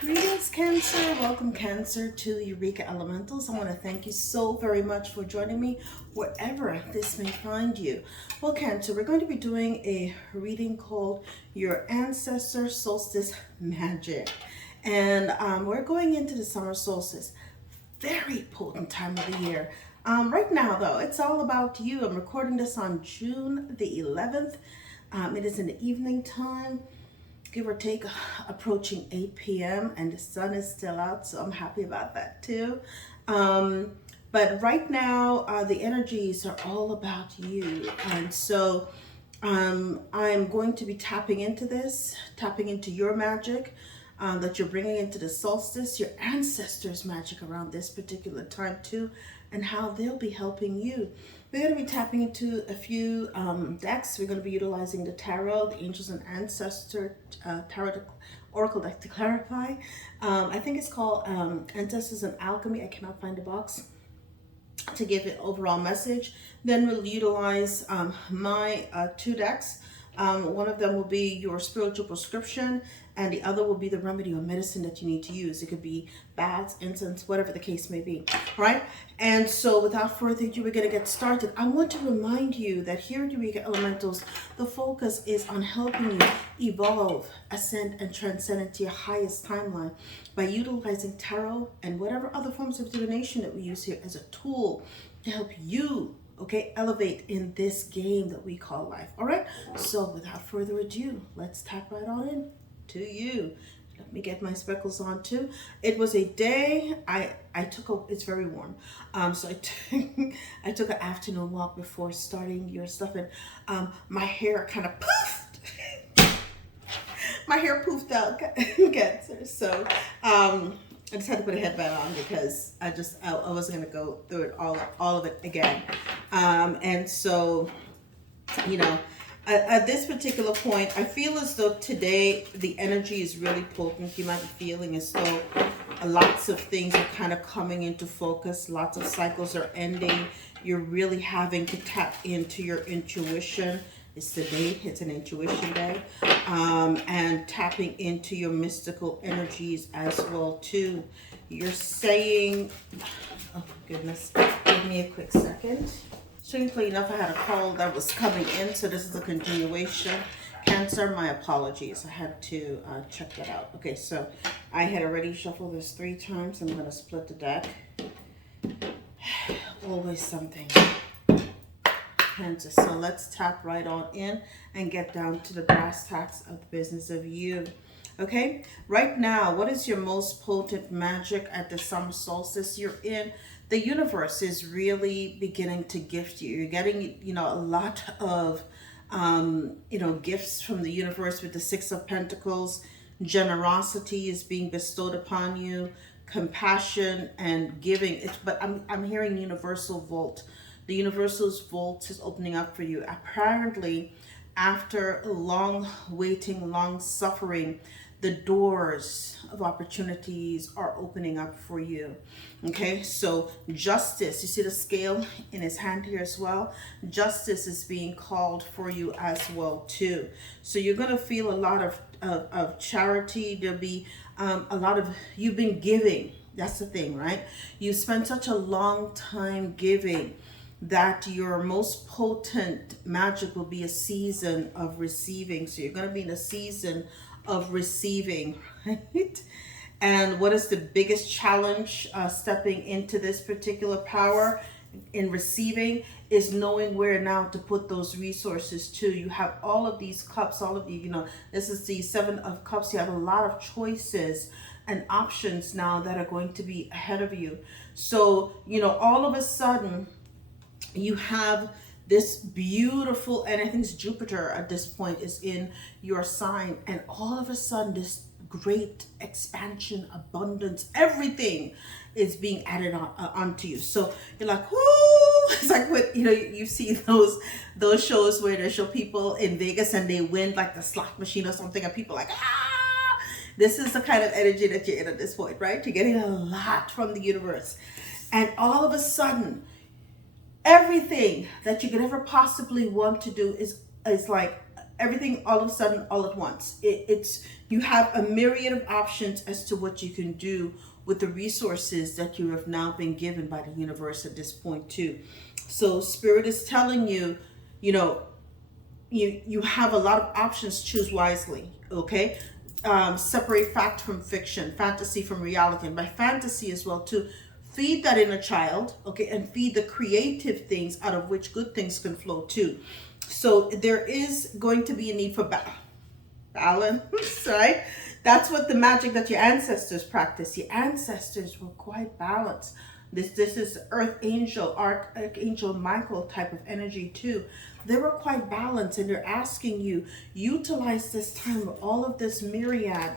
Greetings, Cancer. Welcome, Cancer, to Eureka Elementals. I want to thank you so very much for joining me wherever this may find you. Well, Cancer, we're going to be doing a reading called Your Ancestor Solstice Magic. And we're going into the summer solstice. Very potent time of the year. Right now, though, it's all about you. I'm recording this on June the 11th. It is in the evening time, give or take, approaching 8 p.m. and the sun is still out, so I'm happy about that too. But right now, the energies are all about you. And so I'm going to be tapping into this, tapping into your magic that you're bringing into the solstice, your ancestors' magic around this particular time too, and how they'll be helping you. We're going to be tapping into a few decks. We're going to be utilizing the tarot, the angels and ancestor tarot oracle deck to clarify. I think it's called Ancestors and Alchemy. I cannot find the box to give it overall message. Then we'll utilize my two decks. One of them will be your spiritual prescription, and the other will be the remedy or medicine that you need to use. It could be baths, incense, whatever the case may be, right? And so without further ado, we're going to get started. I want to remind you that here at Eureka Elementals, the focus is on helping you evolve, ascend, and transcend into your highest timeline by utilizing tarot and whatever other forms of divination that we use here as a tool to help you, okay, elevate in this game that we call life. All right, so without further ado, let's tap right on in to you. Let me get my speckles on too. It was a day I took a, it's very warm, so I took an afternoon walk before starting your stuff, and my hair kind of poofed. My hair poofed out, Cancer. So I just had to put a headband on because I wasn't gonna go through it all of it again. And so, you know, at this particular point, I feel as though today the energy is really potent. You might be feeling as though lots of things are kind of coming into focus. Lots of cycles are ending. You're really having to tap into your intuition. It's the day, it's an intuition day, and tapping into your mystical energies as well too. You're saying, oh goodness, give me a quick second. Strangely enough, I had a call that was coming in, so this is a continuation. Cancer, my apologies. I had to check that out. Okay, so I had already shuffled this 3 times. I'm going to split the deck. Always something. Cancer. So let's tap right on in and get down to the brass tacks of the business of you. Okay, right now, what is your most potent magic at the summer solstice you're in? The universe is really beginning to gift you. You're getting, a lot of, gifts from the universe with the 6 of Pentacles. Generosity is being bestowed upon you, compassion and giving. But I'm hearing universal vault. The universal's vault is opening up for you. Apparently, after long waiting, long suffering, the doors of opportunities are opening up for you. Okay, so justice, you see the scale in his hand here as well. Justice is being called for you as well too. So you're going to feel a lot of charity. There'll be a lot of, you've been giving. That's the thing, right? You spent such a long time giving that your most potent magic will be a season of receiving. So you're going to be in a season of receiving, right? And what is the biggest challenge stepping into this particular power in receiving is knowing where now to put those resources to. You have all of these cups, all of you, this is the 7 of Cups. You have a lot of choices and options now that are going to be ahead of you. So, all of a sudden you have this beautiful, and I think it's Jupiter at this point is in your sign, and all of a sudden this great expansion, abundance, everything is being added onto you. So you're like, whoo! It's like what you see those shows where they show people in Vegas and they win like the slot machine or something, and people like, ah! This is the kind of energy that you're in at this point, right? You're getting a lot from the universe, and all of a sudden everything that you could ever possibly want to do is like everything all of a sudden, all at once. It's you have a myriad of options as to what you can do with the resources that you have now been given by the universe at this point too. So Spirit is telling you, you know, you have a lot of options. Choose wisely. Okay. Separate fact from fiction, fantasy from reality, and by fantasy as well too. Feed that inner child, okay, and feed the creative things out of which good things can flow too. So there is going to be a need for balance, right? That's what the magic that your ancestors practiced. Your ancestors were quite balanced. This is Earth Angel, Archangel Michael type of energy too. They were quite balanced, and they're asking you, utilize this time where all of this myriad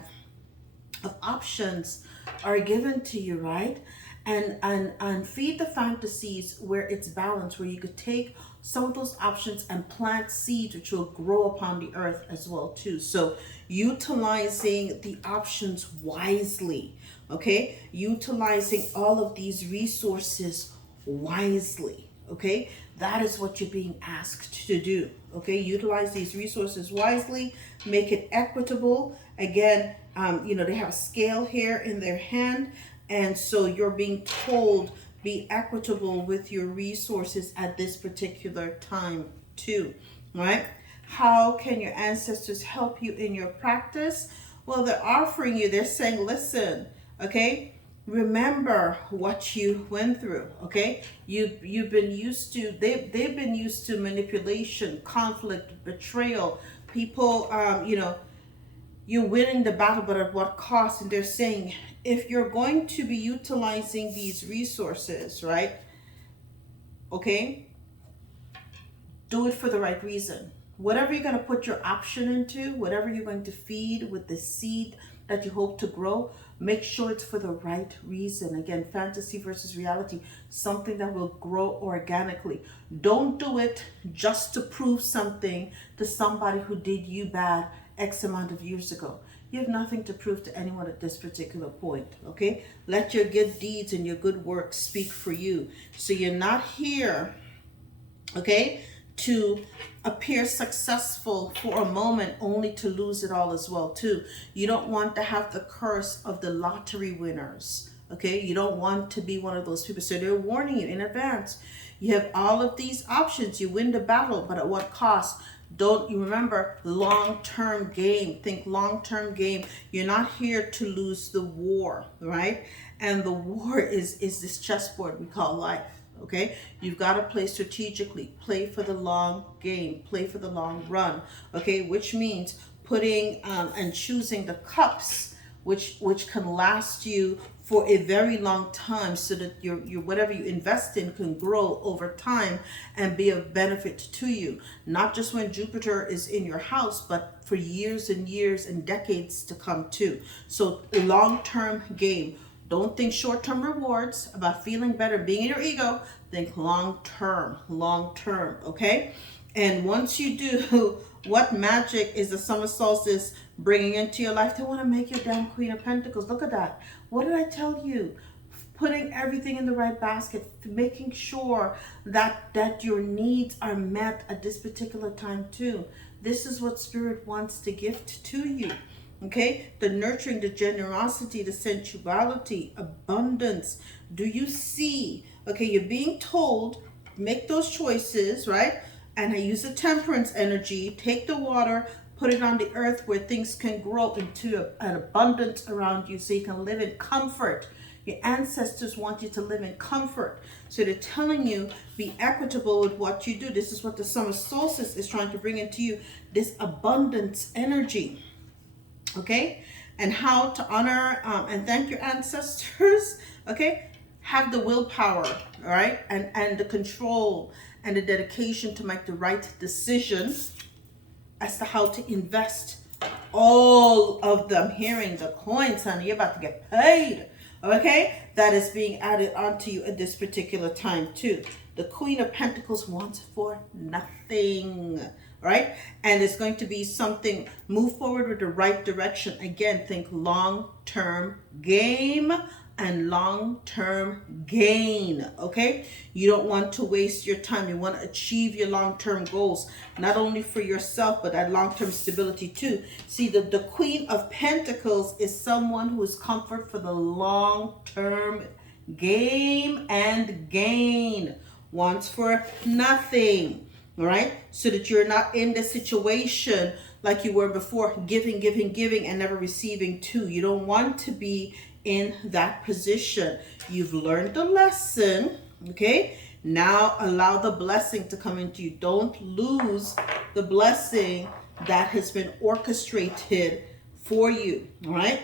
of options are given to you, right? And feed the fantasies where it's balanced, where you could take some of those options and plant seeds which will grow upon the earth as well too. So utilizing the options wisely, okay? Utilizing all of these resources wisely, okay? That is what you're being asked to do, okay? Utilize these resources wisely, make it equitable. Again, they have a scale here in their hand, and so you're being told, be equitable with your resources at this particular time too, right? How can your ancestors help you in your practice? Well, they're offering you, they're saying, listen, okay, remember what you went through, okay? You've been used to, they've been used to manipulation, conflict, betrayal, people, you're winning the battle, but at what cost? And they're saying, if you're going to be utilizing these resources, right? Okay, do it for the right reason. Whatever you're going to put your option into, whatever you're going to feed with the seed that you hope to grow, make sure it's for the right reason. Again, fantasy versus reality, something that will grow organically. Don't do it just to prove something to somebody who did you bad X amount of years ago. You have nothing to prove to anyone at this particular point, okay? Let your good deeds and your good works speak for you. So you're not here, okay, to appear successful for a moment only to lose it all as well too. You don't want to have the curse of the lottery winners, okay? You don't want to be one of those people. So they're warning you in advance. You have all of these options. You win the battle, but at what cost? Don't you remember long-term game? Think long-term game. You're not here to lose the war, right? And the war is this chessboard we call life, okay? You've got to play strategically, play for the long game, play for the long run, okay? Which means putting and choosing the cups which can last you for a very long time, so that your whatever you invest in can grow over time and be of benefit to you, not just when Jupiter is in your house, but for years and years and decades to come too. So long-term game. Don't think short-term rewards about feeling better, being in your ego. Think long-term, okay? And once you do, what magic is the summer solstice bringing into your life? They want to make you a damn Queen of Pentacles. Look at that. What did I tell you? Putting everything in the right basket, making sure that your needs are met at this particular time too. This is what Spirit wants to gift to you. Okay, the nurturing, the generosity, the sensuality, abundance. Do you see? Okay, you're being told, make those choices, right? And I use the temperance energy. Take the water, put it on the earth where things can grow into an abundance around you, so you can live in comfort. Your ancestors want you to live in comfort. So they're telling you, be equitable with what you do. This is what the summer solstice is trying to bring into you, this abundance energy. Okay, and how to honor and thank your ancestors. Okay, have the willpower, all right, and the control and the dedication to make the right decision as to how to invest all of them. Hearing the coins, honey, you're about to get paid. Okay, that is being added onto you at this particular time too. The Queen of Pentacles wants for nothing. Right? And it's going to be something, move forward with the right direction. Again, think long-term game and long-term gain, okay? You don't want to waste your time. You want to achieve your long-term goals, not only for yourself, but that long-term stability too. See, the Queen of Pentacles is someone who is comfort for the long-term game and gain, wants for nothing, all right? So that you're not in the situation like you were before, giving, giving, giving, and never receiving too. You don't want to be in that position. You've learned the lesson, okay? Now allow the blessing to come into you. Don't lose the blessing that has been orchestrated for you, all right?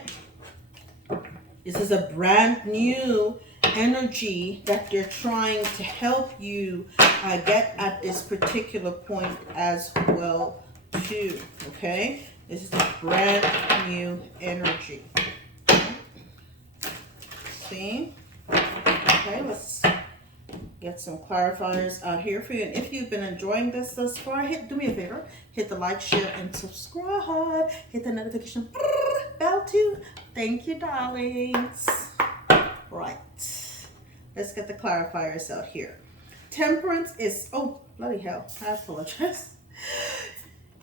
This is a brand new energy that they're trying to help you get at this particular point as well too, okay? This is a brand new energy. See? Okay, let's get some clarifiers out here for you. And if you've been enjoying this thus far, do me a favor, hit the like, share, and subscribe. Hit the notification bell too. Thank you, darlings. Right. Let's get the clarifiers out here. Temperance is, oh, bloody hell, I apologize.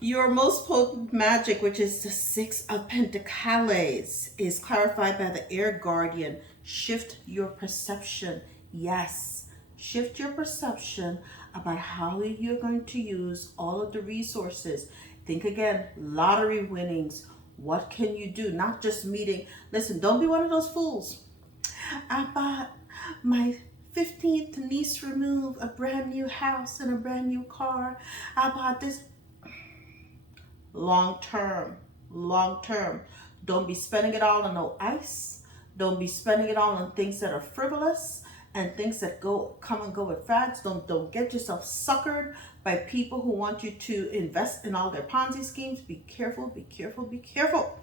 Your most potent magic, which is the Six of Pentacles, is clarified by the Air Guardian. Shift your perception. Yes, shift your perception about how you're going to use all of the resources. Think again, lottery winnings. What can you do? Not just meeting. Listen, don't be one of those fools. I bought my 15th niece remove, a brand new house and a brand new car. I bought this. Long term. Don't be spending it all on no ice. Don't be spending it all on things that are frivolous and things that come and go with fads. Don't get yourself suckered by people who want you to invest in all their Ponzi schemes. Be careful, be careful, be careful.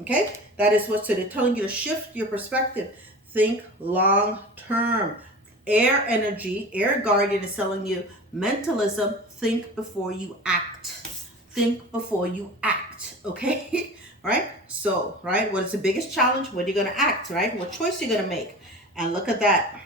Okay? That is what, so they're telling you to shift your perspective. Think long term. Air energy, Air Guardian is telling you mentalism, think before you act. Think before you act, okay? Right? So, right, what is the biggest challenge? When are you going to act, right? What choice are you going to make? And look at that.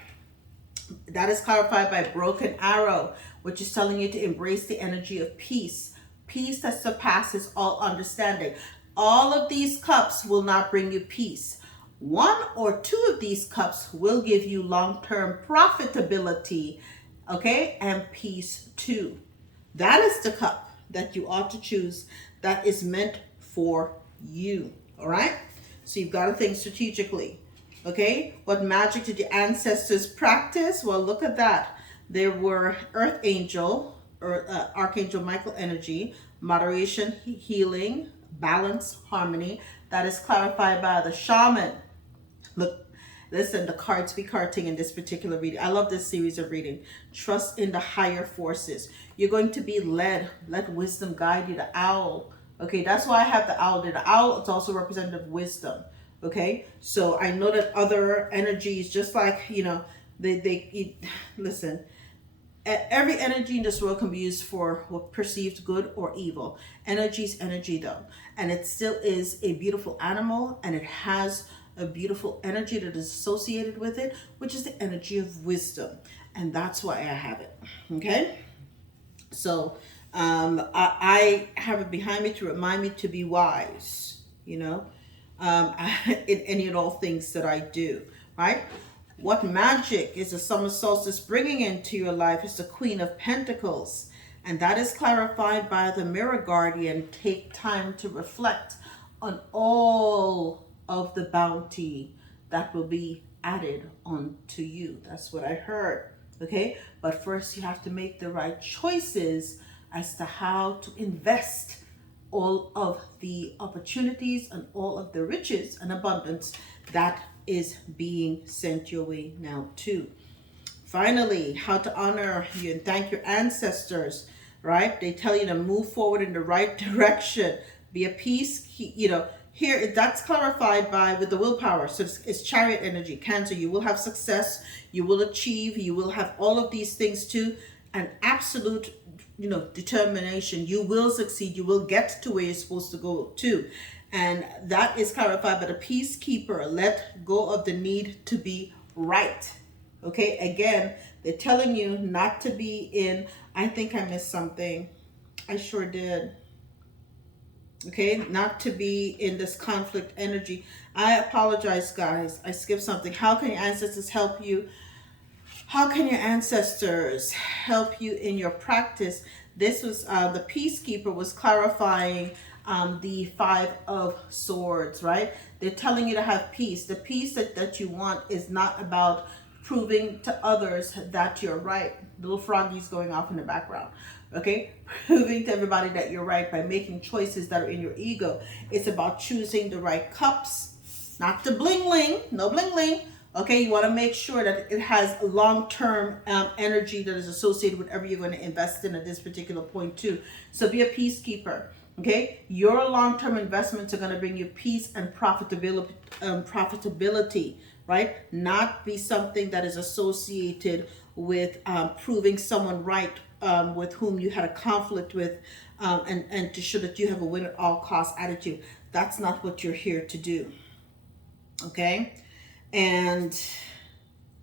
That is clarified by Broken Arrow, which is telling you to embrace the energy of peace. Peace that surpasses all understanding. All of these cups will not bring you peace. One or two of these cups will give you long-term profitability, okay? And peace too. That is the cup that you ought to choose that is meant for you, all right? So you've got to think strategically, okay? What magic did your ancestors practice? Well, look at that. There were Earth Angel, or Archangel Michael energy, moderation, healing, balance, harmony. That is clarified by the shaman. Look, listen, the cards be carting in this particular reading. I love this series of reading. Trust in the higher forces. You're going to be led. Let wisdom guide you. The owl. Okay, that's why I have the owl there. The owl is also representative of wisdom. Okay, so I know that other energies, just like, you know, listen, every energy in this world can be used for what perceived good or evil. Energy is energy though. And it still is a beautiful animal, and it has a beautiful energy that is associated with it, which is the energy of wisdom. And that's why I have it. Okay. So I have it behind me to remind me to be wise, you know, in any and all things that I do, right? What magic is the summer solstice bringing into your life is the Queen of Pentacles. And that is clarified by the Mirror Guardian. Take time to reflect on all of the bounty that will be added onto you. That's what I heard. Okay, but first you have to make the right choices as to how to invest all of the opportunities and all of the riches and abundance that is being sent your way now too. Finally, how to honor you and thank your ancestors, right? They tell you to move forward in the right direction, be at peace, you know. Here, that's clarified by with the willpower. So it's chariot energy, Cancer. You will have success. You will achieve. You will have all of these things too. An absolute, you know, determination. You will succeed. You will get to where you're supposed to go to. And that is clarified by the peacekeeper. Let go of the need to be right. Okay, again, they're telling you not to be in, I think I missed something. I sure did. Okay, not to be in this conflict energy. I apologize, guys. I skipped something. How can your ancestors help you? How can your ancestors help you in your practice? This was the peacekeeper was clarifying the Five of Swords, right? They're telling you to have peace. The peace that you want is not about proving to others that you're right. Little froggies going off in the background. Okay, proving to everybody that you're right by making choices that are in your ego. It's about choosing the right cups, not the bling bling, no bling bling. Okay, you want to make sure that it has long-term energy that is associated with whatever you're going to invest in at this particular point too. So be a peacekeeper. Okay, your long-term investments are going to bring you peace and profitability, right? Not be something that is associated with proving someone right with whom you had a conflict with, and to show that you have a win at all cost attitude. That's not what you're here to do. Okay, and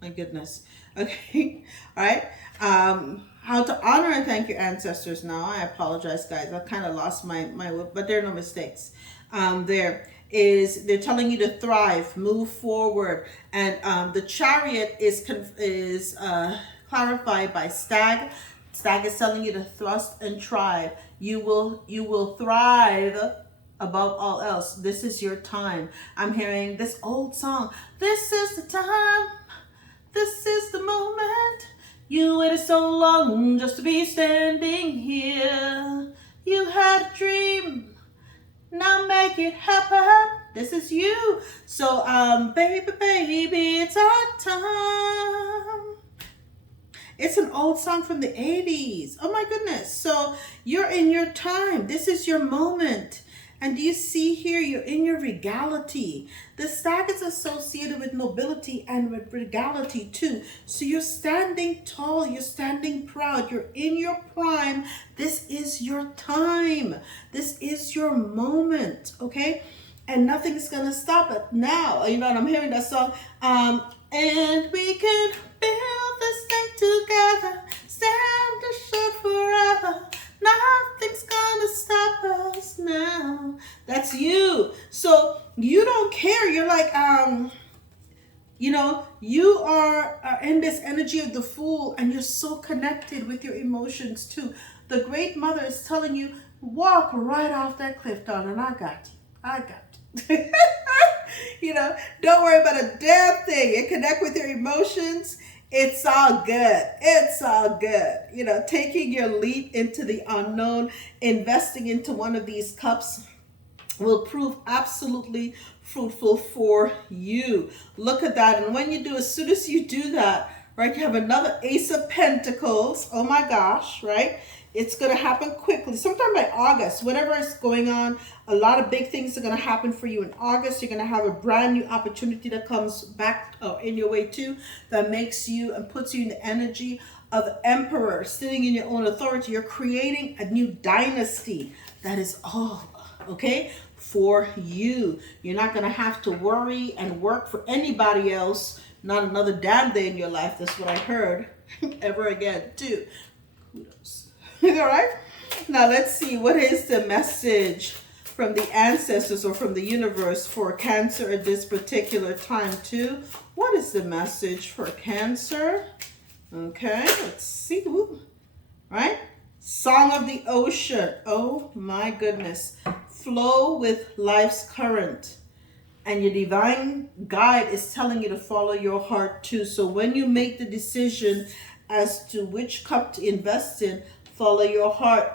my goodness. Okay, all right. How to honor and thank your ancestors now. I apologize, guys. I kind of lost my but there are no mistakes. They're telling you to thrive, move forward, and the chariot is clarified by stag. Stag is telling you to thrust and thrive. You will thrive above all else. This is your time. I'm hearing this old song. This is the time. This is the moment. You waited so long just to be standing here. You had a dream. Now make it happen. This is you. So, baby, baby, it's our time. It's an old song from the 80s. Oh my goodness. So you're in your time. This is your moment. And do you see here, you're in your regality. The stag is associated with nobility and with regality too. So you're standing tall, you're standing proud, you're in your prime. This is your time. This is your moment, okay? And nothing's gonna stop it. Now, you know what I'm hearing that song, and we can build this thing together, stand assured forever. Nothing's gonna stop us now. That's you. So you don't care. You're like, you know, you are in this energy of the Fool, and you're so connected with your emotions too. The Great Mother is telling you, walk right off that cliff, darling. I got you. I got you. You know, don't worry about a damn thing. You connect with your emotions. It's all good. It's all good. You know, taking your leap into the unknown, investing into one of these cups will prove absolutely fruitful for you. Look at that. And when you do, as soon as you do that, right, you have another Ace of Pentacles. Oh my gosh, right? It's going to happen quickly. Sometime by August, whatever is going on, a lot of big things are going to happen for you in August. You're going to have a brand new opportunity that comes back in your way too, that makes you and puts you in the energy of emperor, sitting in your own authority. You're creating a new dynasty that is all, okay, for you. You're not going to have to worry and work for anybody else, not another damn day in your life. That's what I heard, ever again too. Kudos. All right, now let's see, what is the message from the ancestors or from the universe for Cancer at this particular time too? What is the message for Cancer? Okay, let's see. Ooh. Right, Song of the Ocean. Oh my goodness. Flow with life's current, and your divine guide is telling you to follow your heart too. So when you make the decision as to which cup to invest in, follow your heart.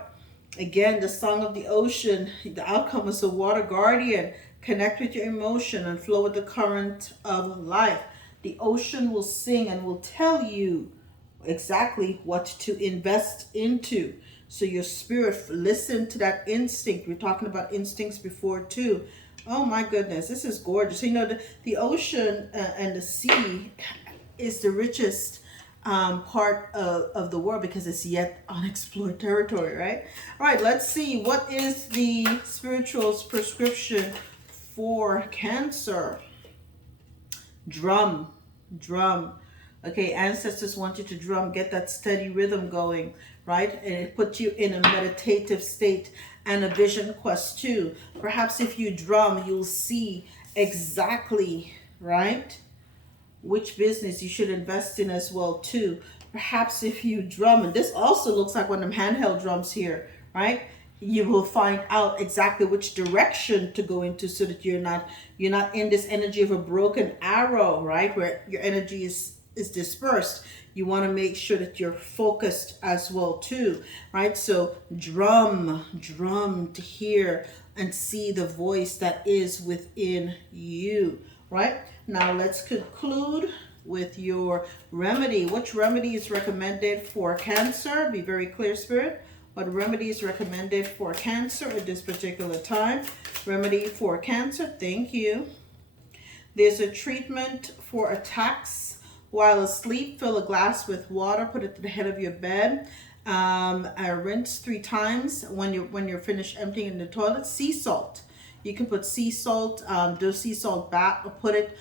Again, the Song of the Ocean, the outcome is a water guardian. Connect with your emotion and flow with the current of life. The ocean will sing and will tell you exactly what to invest into. So your spirit, listen to that instinct. We're talking about instincts before too. Oh my goodness, this is gorgeous. You know, the ocean and the sea is the richest part of the world because it's yet unexplored territory, right? All right, let's see. What is the spiritual's prescription for Cancer? Drum, drum. Okay, ancestors want you to drum, get that steady rhythm going, right? And it puts you in a meditative state and a vision quest too. Perhaps if you drum, you'll see exactly, right, which business you should invest in as well too. Perhaps if you drum, and this also looks like one of them handheld drums here, right? You will find out exactly which direction to go into so that you're not in this energy of a broken arrow, right? Where your energy is dispersed. You want to make sure that you're focused as well too, right? So drum to hear and see the voice that is within you, right? Now let's conclude with your remedy. Which remedy is recommended for Cancer? Be very clear, Spirit. What remedy is recommended for Cancer at this particular time? Remedy for Cancer, thank you. There's a treatment for attacks while asleep. Fill a glass with water, put it to the head of your bed. Rinse 3 times when you're finished emptying in the toilet. Sea salt. You can put sea salt, do a sea salt bath, or put it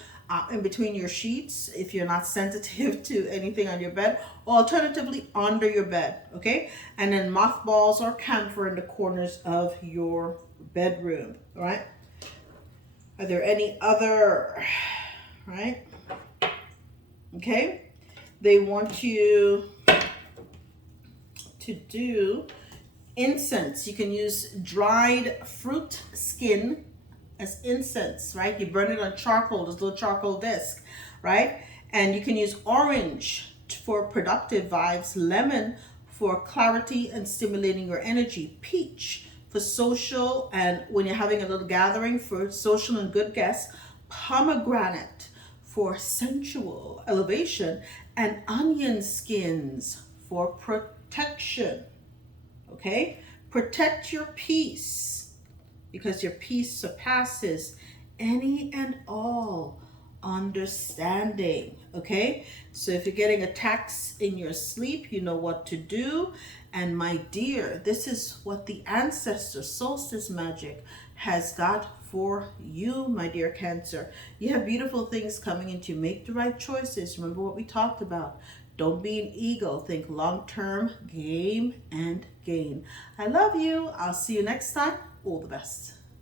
in between your sheets if you're not sensitive to anything on your bed, or alternatively under your bed, okay? And then mothballs or camphor in the corners of your bedroom, all right? Are there any other, right? Okay, they want you to do incense. You can use dried fruit skin as incense, right? You burn it on charcoal, this little charcoal disc, right? And you can use orange for productive vibes, lemon for clarity and stimulating your energy, peach for social and when you're having a little gathering for social and good guests, pomegranate for sensual elevation, and onion skins for protection, okay? Protect your peace, because your peace surpasses any and all understanding, okay? So if you're getting attacks in your sleep, you know what to do. And my dear, this is what the ancestor solstice magic has got for you, my dear Cancer. You have beautiful things coming into you. Make the right choices. Remember what we talked about. Don't be an ego. Think long-term, game and gain. I love you. I'll see you next time. All the best.